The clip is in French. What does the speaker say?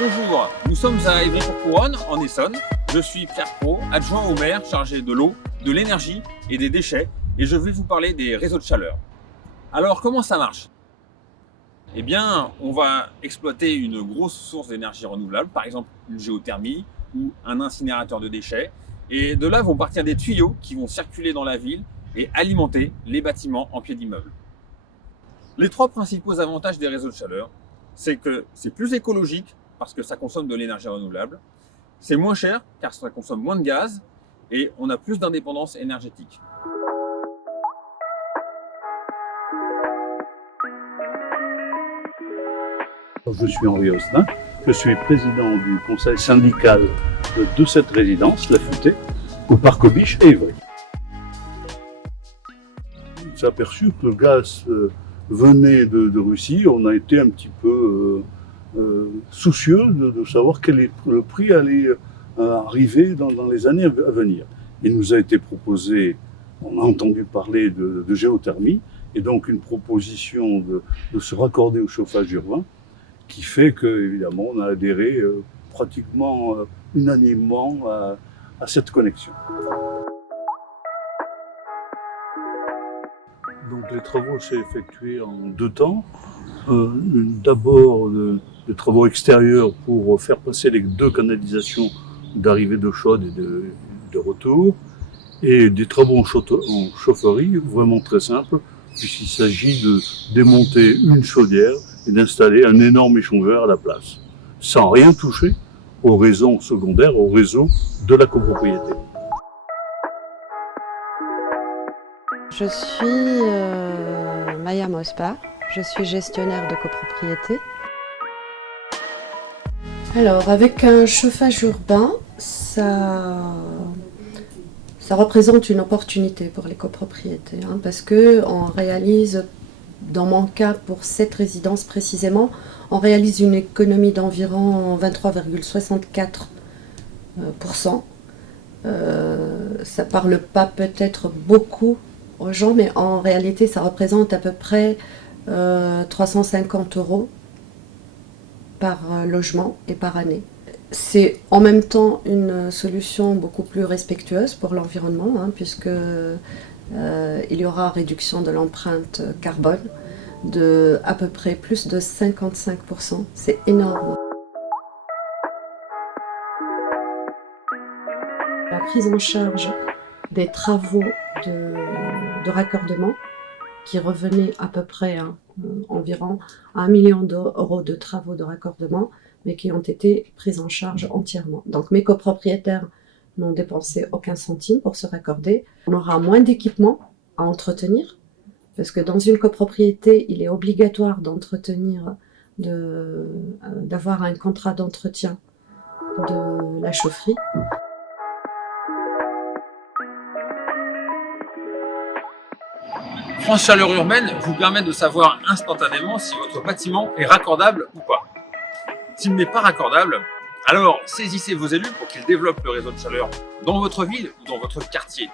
Bonjour, nous sommes à Évry-Courcouronnes, en Essonne. Je suis Pierre Pro, adjoint au maire chargé de l'eau, de l'énergie et des déchets, et je vais vous parler des réseaux de chaleur. Alors, comment ça marche? Eh bien, on va exploiter une grosse source d'énergie renouvelable, par exemple une géothermie ou un incinérateur de déchets, et de là vont partir des tuyaux qui vont circuler dans la ville et alimenter les bâtiments en pied d'immeuble. Les trois principaux avantages des réseaux de chaleur, c'est que c'est plus écologique parce que ça consomme de l'énergie renouvelable, c'est moins cher car ça consomme moins de gaz et on a plus d'indépendance énergétique. Je suis Henri Austin, je suis président du conseil syndical de cette résidence, La Futée, au Parc Aubiche et Évry. On s'est aperçu que le gaz venait de Russie. On a été un petit peu soucieux de savoir quel est le prix allait arriver dans les années à venir. Il nous a été proposé, on a entendu parler de géothermie, et donc une proposition de se raccorder au chauffage urbain, qui fait que, évidemment, on a adhéré pratiquement unanimement à cette connexion. Donc les travaux s'est effectués en deux temps. D'abord des travaux extérieurs pour faire passer les deux canalisations d'arrivée d'eau chaude et de retour, et des travaux en chaufferie, vraiment très simples, puisqu'il s'agit de démonter une chaudière et d'installer un énorme échangeur à la place, sans rien toucher au réseau secondaire, au réseau de la copropriété. Je suis Maya Mospa, je suis gestionnaire de copropriété. Alors, avec un chauffage urbain, ça représente une opportunité pour les copropriétés, parce qu'on réalise, dans mon cas pour cette résidence précisément, on réalise une économie d'environ 23,64%. Ça parle pas peut-être beaucoup aux gens, mais en réalité ça représente à peu près 350 € par logement et par année. C'est en même temps une solution beaucoup plus respectueuse pour l'environnement, puisque il y aura réduction de l'empreinte carbone de à peu près plus de 55%. C'est énorme. La prise en charge des travaux de raccordement qui revenait à peu près environ 1 million d'euros de travaux de raccordement, mais qui ont été pris en charge entièrement. Donc mes copropriétaires n'ont dépensé aucun centime pour se raccorder. On aura moins d'équipements à entretenir, parce que dans une copropriété, il est obligatoire d'entretenir, d'avoir un contrat d'entretien de la chaufferie. France Chaleur Urbaine vous permet de savoir instantanément si votre bâtiment est raccordable ou pas. S'il n'est pas raccordable, alors saisissez vos élus pour qu'ils développent le réseau de chaleur dans votre ville ou dans votre quartier.